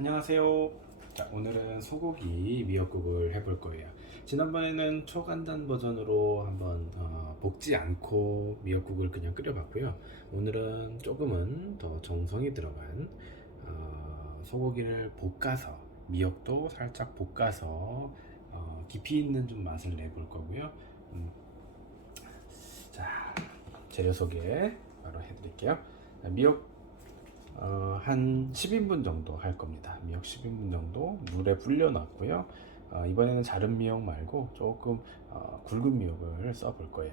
안녕하세요. 자, 오늘은 소고기 미역국을 해볼 거예요. 지난번에는 초간단 버전으로 한번 볶지 않고 미역국을 그냥 끓여봤고요. 오늘은 조금은 더 정성이 들어간 소고기를 볶아서 미역도 살짝 볶아서 깊이 있는 좀 맛을 내볼 거고요. 자, 재료 소개 바로 해드릴게요. 미역 한 10인분 정도 할 겁니다. 미역 10인분 정도 물에 불려 놨고요. 이번에는 자른 미역 말고 조금 굵은 미역을 써 볼 거예요.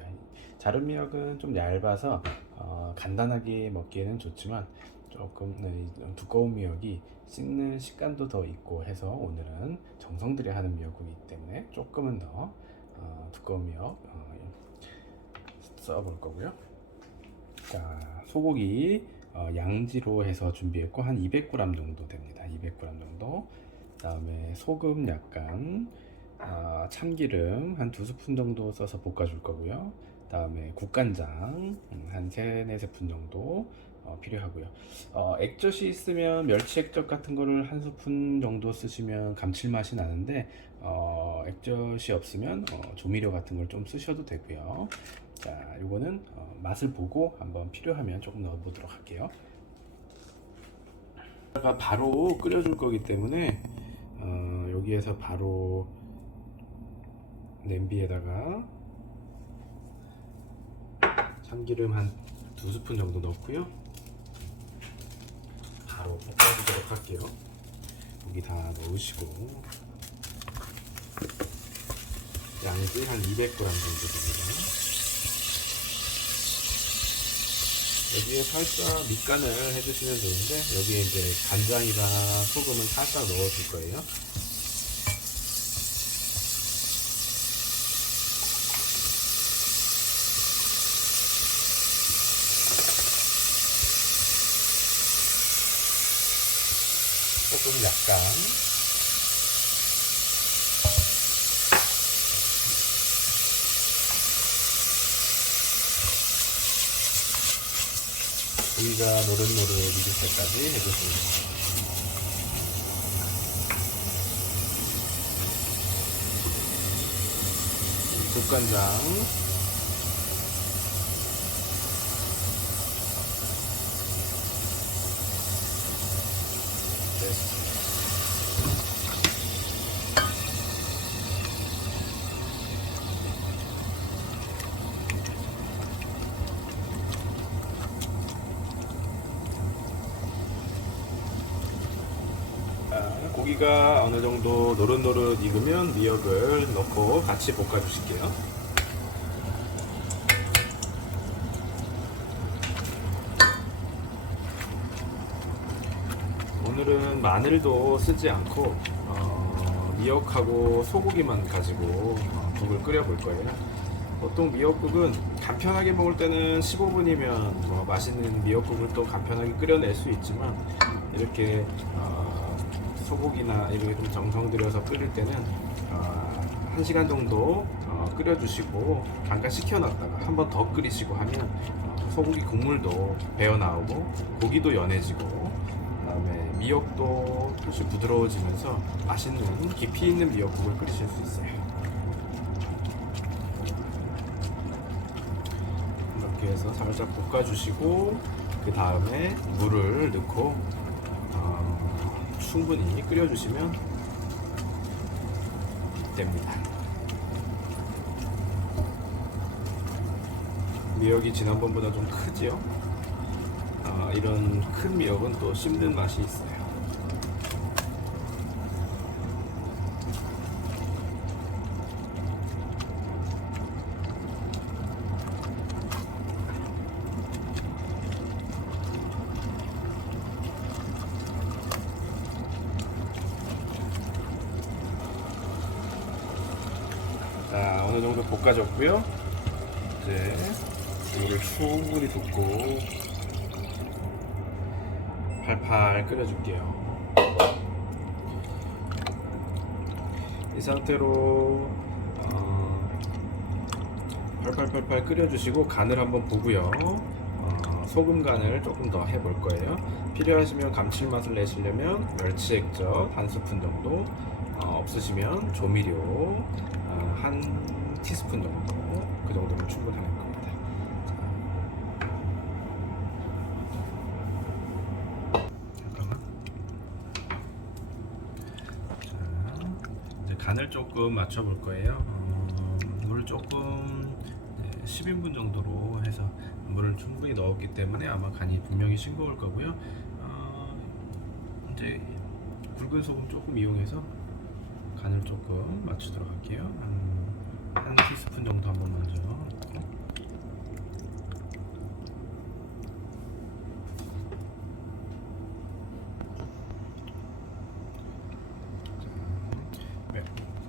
자른 미역은 좀 얇아서 간단하게 먹기에는 좋지만 조금 두꺼운 미역이 씹는 식감도 더 있고 해서 오늘은 정성 들여 하는 미역국이기 때문에 조금은 더 두꺼운 미역 써 볼 거고요. 자, 소고기 양지로 해서 준비했고 한 200g 정도 됩니다. 200g 정도. 그다음에 소금 약간, 참기름 한 2스푼 정도 써서 볶아줄 거고요. 그다음에 국간장 한 3, 4스푼 정도 필요하고요. 액젓이 있으면 멸치 액젓 같은 거를 한 스푼 정도 쓰시면 감칠맛이 나는데 액젓이 없으면 조미료 같은 걸 좀 쓰셔도 되고요. 자, 요거는 맛을 보고 한번 필요하면 조금 넣어 보도록 할게요. 바로 끓여줄 거기 때문에 여기에서 바로 냄비에다가 참기름 한 2스푼 정도 넣고요. 바로 볶아주도록 할게요. 여기 다 넣으시고 양지 한 200g 정도 됩니다. 여기에 살짝 밑간을 해주시면 되는데 여기에 이제 간장이랑 소금을 살짝 넣어줄 거예요. 조금 약간 고기가 노릇노릇 익을 때까지 해주시면 국간장 네. 고기가 어느 정도 노릇노릇 익으면 미역을 넣고 같이 볶아 주실게요. 오늘은 마늘도 쓰지 않고 미역하고 소고기만 가지고 국을 끓여 볼 거예요. 보통 미역국은 간편하게 먹을 때는 15분이면 맛있는 미역국을 또 간편하게 끓여낼 수 있지만 이렇게 소고기나 이렇게 좀 정성 들여서 끓일 때는 1시간 정도 끓여주시고 잠깐 식혀놨다가 한 번 더 끓이시고 하면 소고기 국물도 배어 나오고 고기도 연해지고 그다음에 미역도 훨씬 부드러워지면서 맛있는 깊이 있는 미역국을 끓이실 수 있어요. 이렇게 해서 살짝 볶아주시고 그 다음에 물을 넣고 충분히 끓여주시면 됩니다. 미역이 지난번보다 좀 크지요? 이런 큰 미역은 또 씹는 맛이 있어요. 자, 어느 정도 볶아졌고요. 이제 물을 충분히 붓고 팔팔 끓여줄게요. 이 상태로 팔팔팔팔 끓여주시고 간을 한번 보고요. 소금 간을 조금 더 해볼 거예요. 필요하시면 감칠맛을 내시려면 멸치 액젓 한 스푼 정도, 없으시면 조미료 한 티스푼 정도, 그 정도면 충분할 겁니다. 잠깐만. 자, 이제 간을 조금 맞춰볼 거예요. 물 조금 10인분 정도로 해서 물을 충분히 넣었기 때문에 아마 간이 분명히 싱거울 거고요. 이제 굵은 소금 조금 이용해서 간을 조금 맞추도록 할게요. 한 티스푼 정도 한번 먼저 넣고.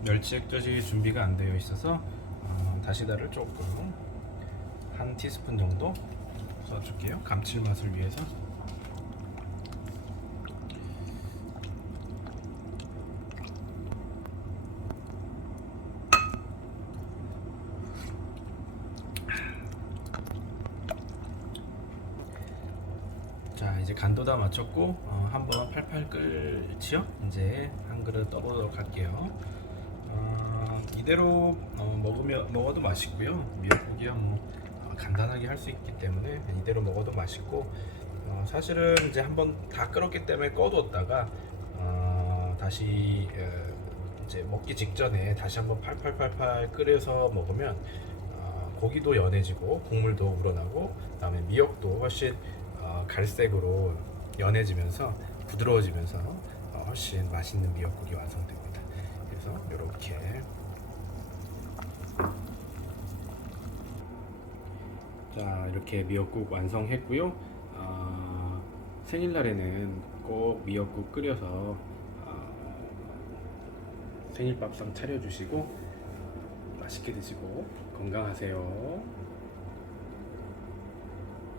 멸치 액젓이 준비가 안 되어 있어서 다시다를 조금 한 티스푼 정도 써줄게요. 감칠맛을 위해서. 자, 이제 간도 다 맞췄고 한번 팔팔 끓지요? 이제 한 그릇 떠보도록 할게요. 이대로 먹어도 맛있고요. 미역국이야 뭐 간단하게 할 수 있기 때문에 이대로 먹어도 맛있고, 사실은 이제 한번 다 끓었기 때문에 꺼뒀다가 다시 이제 먹기 직전에 다시 한번 팔팔팔팔 끓여서 먹으면 고기도 연해지고 국물도 우러나고, 그다음에 미역도 훨씬 갈색으로 연해지면서 부드러워지면서 훨씬 맛있는 미역국이 완성됩니다. 그래서 이렇게, 자, 이렇게 미역국 완성했고요. 생일날에는 꼭 미역국 끓여서 생일밥상 차려주시고 맛있게 드시고 건강하세요.